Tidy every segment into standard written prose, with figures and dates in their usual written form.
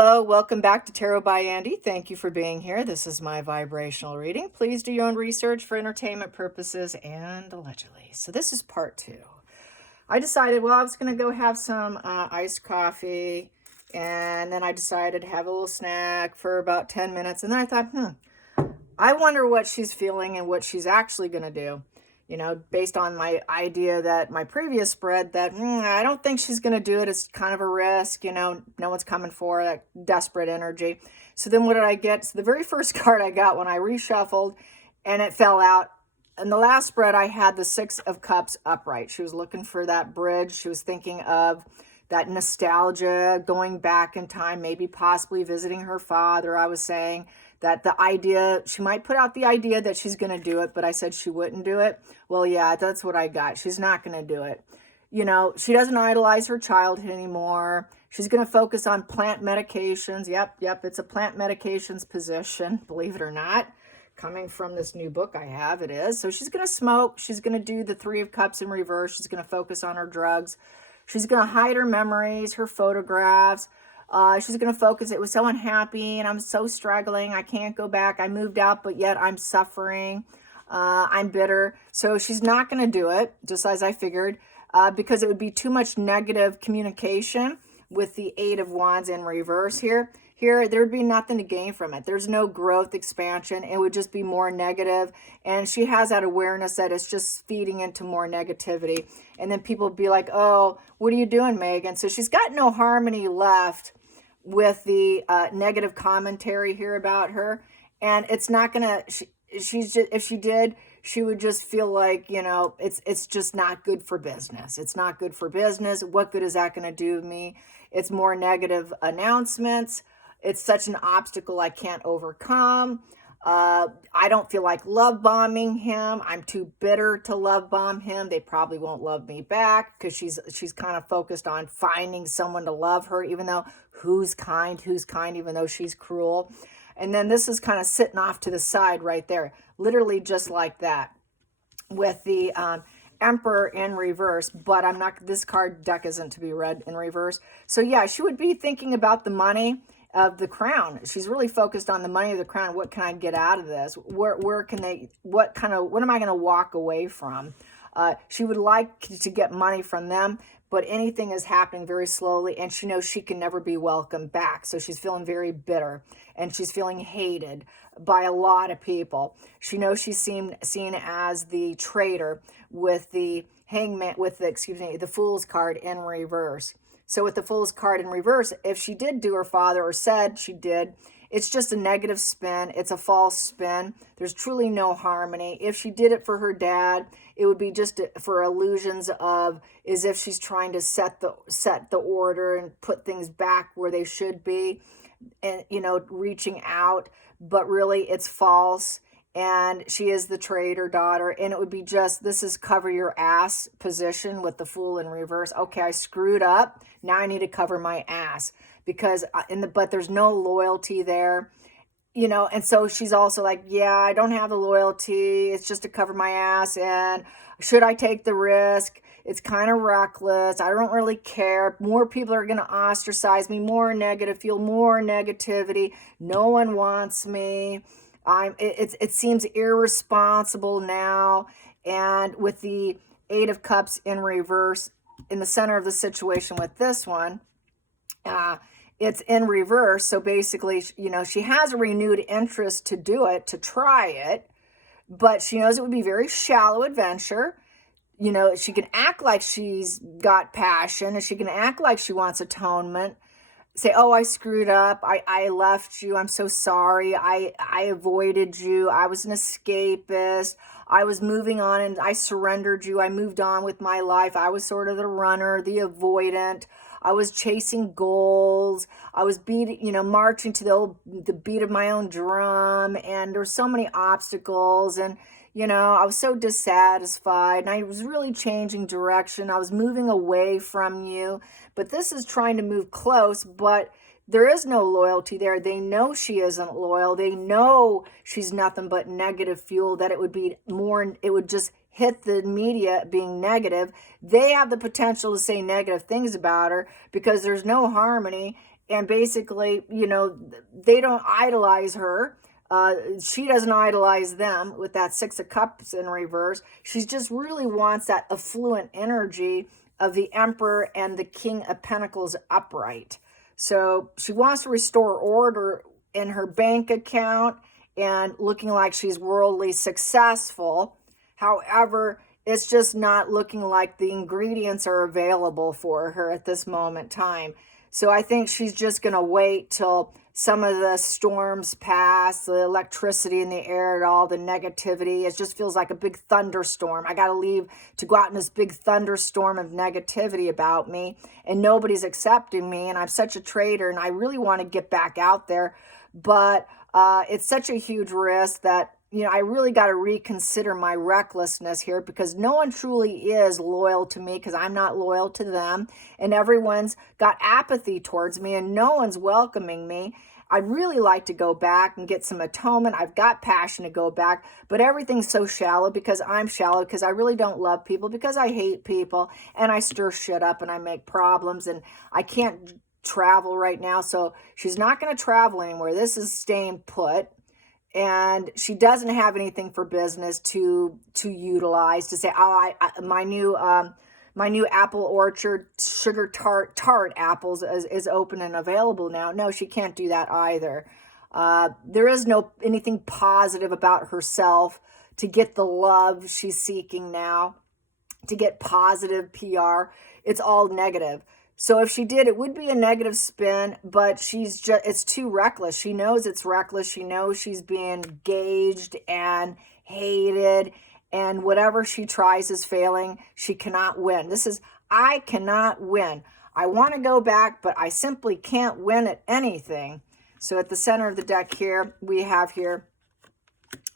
Hello, welcome back to Tarot by Andy. Thank you for being here. This is my vibrational reading. Please do your own research for entertainment purposes and allegedly. So this is part 2. I decided, well, I was going to go have some iced coffee, and then I decided to have a little snack for about 10 minutes, and then I thought, I wonder what she's feeling and what she's actually going to do. You know, based on my idea that my previous spread that I don't think she's going to do it. It's kind of a risk, you know, no one's coming for that desperate energy. So then what did I get? So the very first card I got when I reshuffled and it fell out. In the last spread, I had the 6 of Cups upright. She was looking for that bridge. She was thinking of that nostalgia, going back in time, maybe possibly visiting her father. I was saying that the idea, she might put out the idea that she's going to do it, but I said she wouldn't do it. Well, yeah, that's what I got. She's not going to do it. You know, she doesn't idolize her childhood anymore. She's going to focus on plant medications. Yep, it's a plant medications position, believe it or not. Coming from this new book I have, it is. So she's going to smoke. She's going to do the 3 of Cups in reverse. She's going to focus on her drugs. She's going to hide her memories, her photographs. She's going to focus. It was so unhappy and I'm so struggling. I can't go back. I moved out, but yet I'm suffering. I'm bitter. So she's not going to do it, just as I figured, because it would be too much negative communication with the 8 of Wands in reverse here. Here, there'd be nothing to gain from it. There's no growth, expansion. It would just be more negative. And she has that awareness that it's just feeding into more negativity. And then people would be like, oh, what are you doing, Megan? So she's got no harmony left with the negative commentary here about her. And it's not going to, she's just, if she did, she would just feel like, you know, it's just not good for business. It's not good for business. What good is that going to do to me? It's more negative announcements. It's such an obstacle I can't overcome. I don't feel like love bombing him. I'm too bitter to love bomb him. They probably won't love me back because she's kind of focused on finding someone to love her, even though who's kind, even though she's cruel. And then this is kind of sitting off to the side right there, literally just like that with the Emperor in reverse, but I'm not, this card deck isn't to be read in reverse. So yeah, she would be thinking about the money of the crown. She's really focused on the money of the crown. What can I get out of this? Where can they, what am I going to walk away from? She would like to get money from them, but anything is happening very slowly and she knows she can never be welcomed back. So she's feeling very bitter and she's feeling hated by a lot of people. She knows she's seen as the traitor with the hangman, with the Fool's card in reverse. So with the Fool's card in reverse, if she did do her father or said she did, it's just a negative spin. It's a false spin. There's truly no harmony. If she did it for her dad, it would be just for illusions of as if she's trying to set the order and put things back where they should be and, you know, reaching out, but really it's false. And she is the traitor daughter. And it would be just, this is cover your ass position with the Fool in reverse. Okay, I screwed up. Now I need to cover my ass because but there's no loyalty there, you know. And so she's also like, yeah, I don't have the loyalty. It's just to cover my ass. And should I take the risk? It's kind of reckless. I don't really care. More people are going to ostracize me, more negative, feel more negativity. No one wants me. It seems irresponsible now. And with the 8 of Cups in reverse in the center of the situation with this one, it's in reverse. So basically, you know, she has a renewed interest to do it, to try it, but she knows it would be very shallow adventure. You know, she can act like she's got passion and she can act like she wants atonement. Say, oh, I screwed up. I left you. I'm so sorry. I avoided you. I was an escapist. I was moving on and I surrendered you. I moved on with my life. I was sort of the runner, the avoidant. I was chasing goals. I was marching to the beat of my own drum. And there's so many obstacles. And, you know, I was so dissatisfied and I was really changing direction. I was moving away from you, but this is trying to move close, but there is no loyalty there. They know she isn't loyal. They know she's nothing but negative fuel, that it would be more, it would just hit the media being negative. They have the potential to say negative things about her because there's no harmony. And basically, they don't idolize her. She doesn't idolize them with that Six of Cups in reverse. She just really wants that affluent energy of the Emperor and the King of Pentacles upright. So she wants to restore order in her bank account and looking like she's worldly successful. However, it's just not looking like the ingredients are available for her at this moment in time. So I think she's just going to wait till some of the storms pass, the electricity in the air and all the negativity. It just feels like a big thunderstorm. I got to leave to go out in this big thunderstorm of negativity about me, and nobody's accepting me, and I'm such a traitor, and I really want to get back out there. But it's such a huge risk that I really got to reconsider my recklessness here, because no one truly is loyal to me, because I'm not loyal to them, and everyone's got apathy towards me, and no one's welcoming me. I'd really like to go back and get some atonement. I've got passion to go back, but everything's so shallow because I'm shallow, because I really don't love people, because I hate people, and I stir shit up and I make problems, and I can't travel right now. So she's not going to travel anymore. This is staying put. And she doesn't have anything for business to utilize, to say, oh, my new apple orchard, sugar tart apples is open and available now. No, she can't do that either. There is anything positive about herself to get the love she's seeking now, to get positive PR. It's all negative. So if she did, it would be a negative spin, but it's too reckless. She knows it's reckless. She knows she's being gauged and hated, and whatever she tries is failing. She cannot win. I cannot win. I want to go back, but I simply can't win at anything. So at the center of the deck here, we have here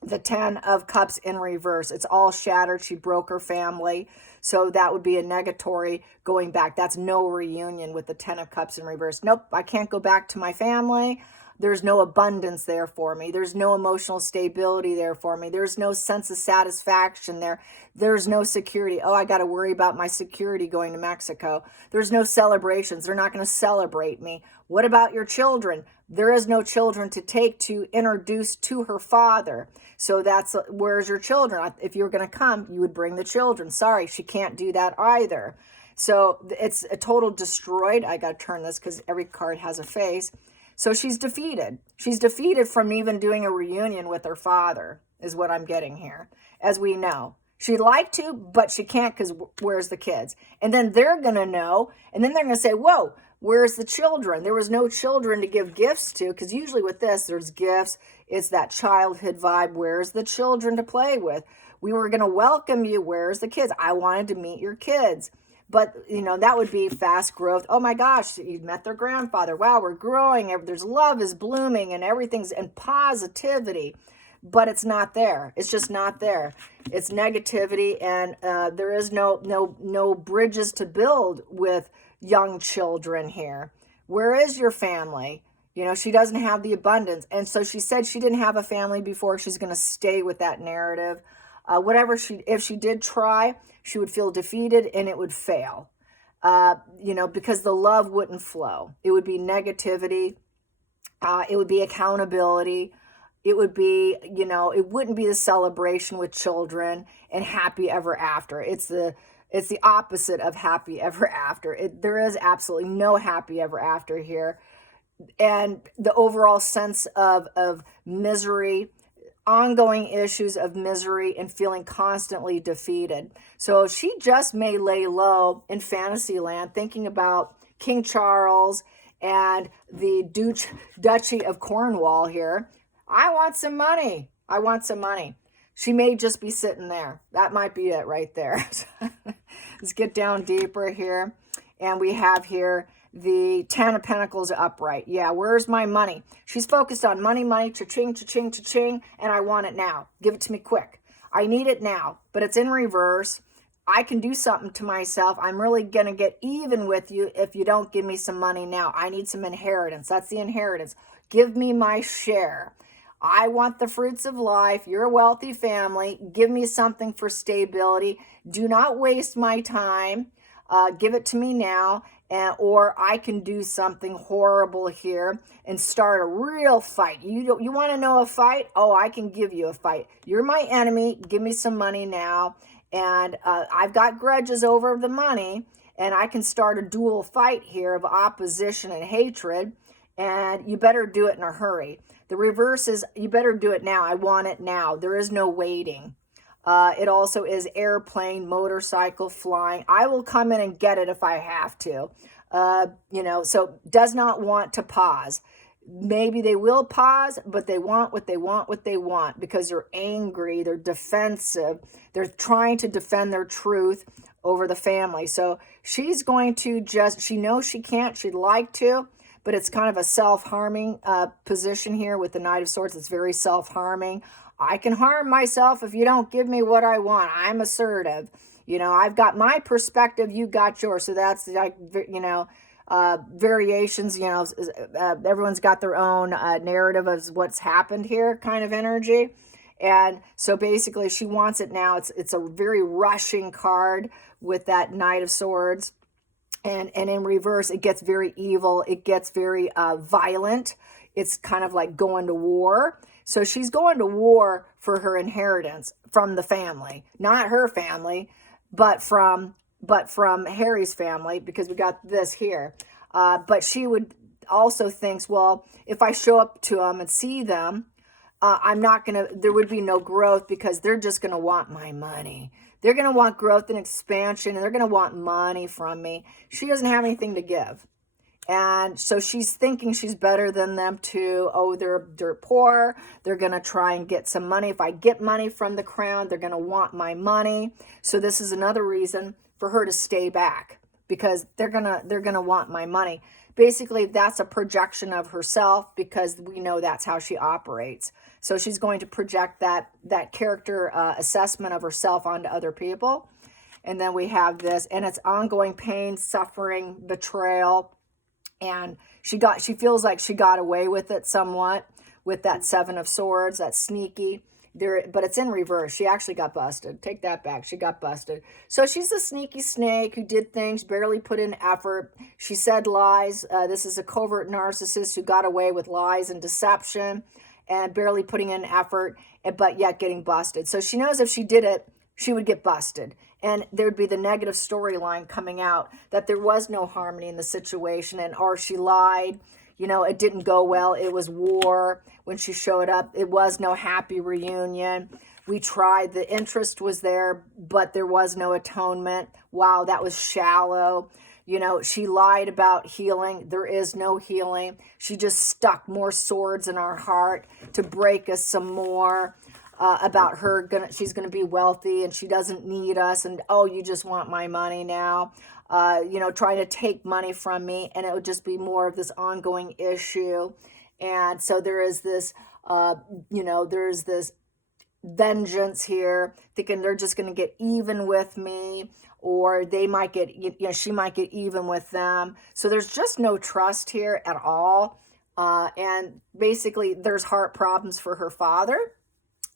the 10 of Cups in reverse. It's all shattered. She broke her family. So that would be a negatory going back. That's no reunion with the 10 of Cups in reverse. Nope, I can't go back to my family. There's no abundance there for me. There's no emotional stability there for me. There's no sense of satisfaction there. There's no security. Oh, I got to worry about my security going to Mexico. There's no celebrations. They're not going to celebrate me. What about your children? There is no children to take to introduce to her father. So where's your children? If you were going to come, you would bring the children. Sorry, she can't do that either. So it's a total destroyed. I got to turn this because every card has a face. So she's defeated. She's defeated from even doing a reunion with her father, is what I'm getting here, as we know. She'd like to, but she can't, because where's the kids? And then they're going to know, and then they're going to say, whoa, where's the children? There was no children to give gifts to, because usually with this, there's gifts. It's that childhood vibe. Where's the children to play with? We were going to welcome you. Where's the kids? I wanted to meet your kids. But, that would be fast growth. Oh my gosh, you met their grandfather. Wow, we're growing. There's love is blooming and everything's and positivity. But it's not there. It's just not there. It's negativity, and there is no bridges to build with young children here. Where is your family? She doesn't have the abundance. And so she said she didn't have a family before. She's going to stay with that narrative. If she did try, she would feel defeated and it would fail, because the love wouldn't flow. It would be negativity. It would be accountability. It would be, it wouldn't be the celebration with children and happy ever after. It's the opposite of happy ever after. There is absolutely no happy ever after here. And the overall sense of misery, ongoing issues of misery, and feeling constantly defeated. So she just may lay low in fantasy land, thinking about King Charles and the Duchy of Cornwall here. I want some money. I want some money. She may just be sitting there. That might be it right there. Let's get down deeper here. And we have here the 10 of Pentacles upright. Yeah, where's my money? She's focused on money, cha-ching, cha-ching, cha-ching, and I want it now. Give it to me quick. I need it now, but it's in reverse. I can do something to myself. I'm really going to get even with you if you don't give me some money now. I need some inheritance. That's the inheritance. Give me my share. I want the fruits of life. You're a wealthy family. Give me something for stability. Do not waste my time. Give it to me now. or I can do something horrible here and start a real fight. You want to know a fight? Oh, I can give you a fight. You're my enemy. Give me some money now. And I've got grudges over the money, and I can start a dual fight here of opposition and hatred, and you better do it in a hurry. The reverse is, you better do it now. I want it now. There is no waiting. It also is airplane, motorcycle, flying. I will come in and get it if I have to. So does not want to pause. Maybe they will pause, but they want what they want because they're angry, they're defensive, they're trying to defend their truth over the family. So she's going to she knows she can't, she'd like to, but it's kind of a self-harming position here with the Knight of Swords. It's very self-harming. I can harm myself if you don't give me what I want. I'm assertive. I've got my perspective, you got yours. So that's like, variations, everyone's got their own narrative of what's happened here kind of energy. And so basically she wants it now. It's a very rushing card with that Knight of Swords. And in reverse, it gets very evil. It gets very violent. It's kind of like going to war. So she's going to war for her inheritance from the family, not her family, but from Harry's family, because we got this here. But she would also thinks, well, if I show up to them and see them, there would be no growth because they're just going to want my money. They're going to want growth and expansion, and they're going to want money from me. She doesn't have anything to give. And so she's thinking she's better than them too. Oh, they're poor. They're going to try and get some money. If I get money from the crown, they're going to want my money. So this is another reason for her to stay back, because they're going to want my money. Basically, that's a projection of herself, because we know that's how she operates. So she's going to project that character assessment of herself onto other people. And then we have this, and it's ongoing pain, suffering, betrayal. And she feels like she got away with it somewhat with that Seven of Swords, that sneaky there, but it's in reverse. She actually got busted. Take that back. She got busted. So she's a sneaky snake who did things, barely put in effort. She said lies. This is a covert narcissist who got away with lies and deception and barely putting in effort, but yet getting busted. So she knows if she did it, she would get busted. And there'd be the negative storyline coming out that there was no harmony in the situation, or she lied. It didn't go well. It was war when she showed up. It was no happy reunion. We tried. The interest was there, but there was no atonement. Wow, that was shallow. She lied about healing. There is no healing. She just stuck more swords in our heart to break us some more. About her, she's going to be wealthy and she doesn't need us. And, oh, you just want my money now. Trying to take money from me. And it would just be more of this ongoing issue. And so there is this, there's this vengeance here, thinking they're just going to get even with me, or they might get, she might get even with them. So there's just no trust here at all. And basically there's heart problems for her father.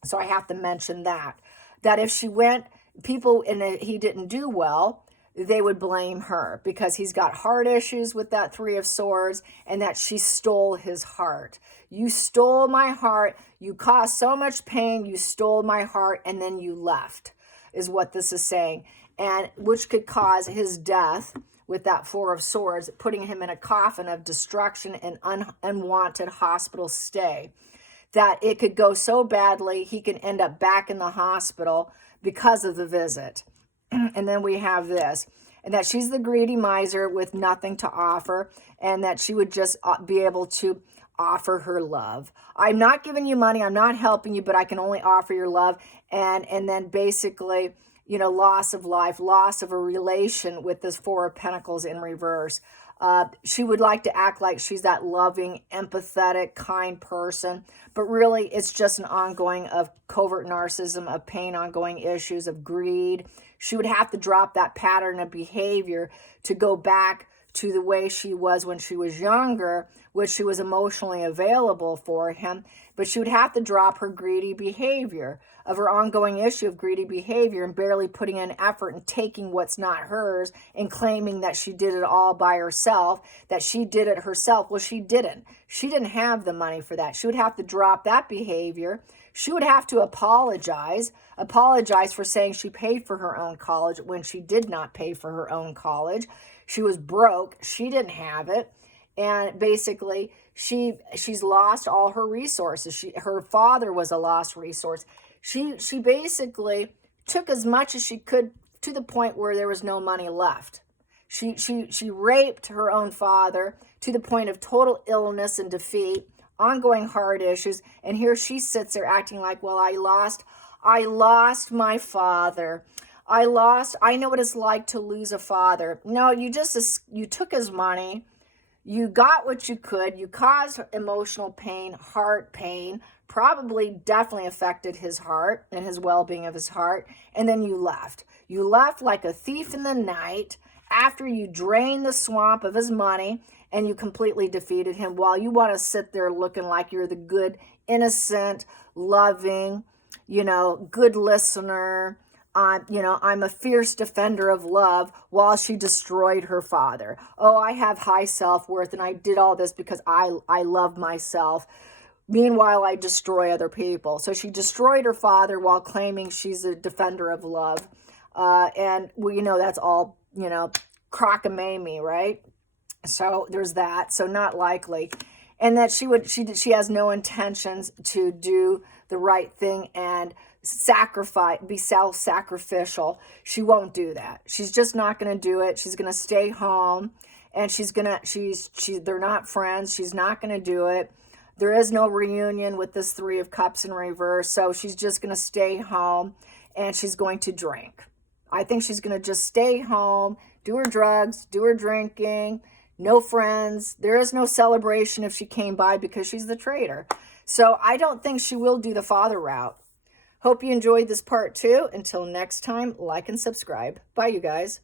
So I have to mention that if she went, people and he didn't do well, they would blame her because he's got heart issues with that Three of Swords, and that she stole his heart. You stole my heart. You caused so much pain. You stole my heart, and then you left, is what this is saying. And which could cause his death with that Four of Swords, putting him in a coffin of destruction and unwanted hospital stay. That it could go so badly, he can end up back in the hospital because of the visit. And then we have this, and that she's the greedy miser with nothing to offer, and that she would just be able to offer her love. I'm not giving you money, I'm not helping you, but I can only offer your love. And then basically, loss of life, loss of a relation with this Four of Pentacles in reverse. She would like to act like she's that loving, empathetic, kind person, but really it's just an ongoing of covert narcissism, of pain, ongoing issues of greed. She would have to drop that pattern of behavior to go back to the way she was when she was younger, which she was emotionally available for him, but she would have to drop her greedy behavior, of her ongoing issue of greedy behavior and barely putting in effort and taking what's not hers and claiming that she did it all by herself, that she did it herself. Well, she didn't. She didn't have the money for that. She would have to drop that behavior. She would have to apologize for saying she paid for her own college when she did not pay for her own college. She was broke. She didn't have it. And basically, she's lost all her resources. Her father was a lost resource. She basically took as much as she could to the point where there was no money left. She raped her own father to the point of total illness and defeat, ongoing heart issues, and here she sits there acting like, well, I lost my father. I know what it's like to lose a father. No, you took his money. You got what you could. You caused emotional pain, heart pain, probably definitely affected his heart and his well-being of his heart. And then you left. You left like a thief in the night after you drained the swamp of his money and you completely defeated him, while you want to sit there looking like you're the good, innocent, loving, good listener. I'm a fierce defender of love, while she destroyed her father. Oh, I have high self-worth and I did all this because I love myself. Meanwhile, I destroy other people. So she destroyed her father while claiming she's a defender of love. And we that's all, crockamamie, right? So there's that. So not likely. And that she has no intentions to do the right thing and be self-sacrificial. She won't do that. She's just not going to do it. She's going to stay home, and they're not friends. She's not going to do it. There is no reunion with this Three of Cups in reverse. So she's just going to stay home and she's going to drink. I think she's going to just stay home, do her drugs, do her drinking, no friends. There is no celebration if she came by because she's the traitor. So I don't think she will do the father route. Hope you enjoyed this part 2. Until next time, like and subscribe. Bye, you guys.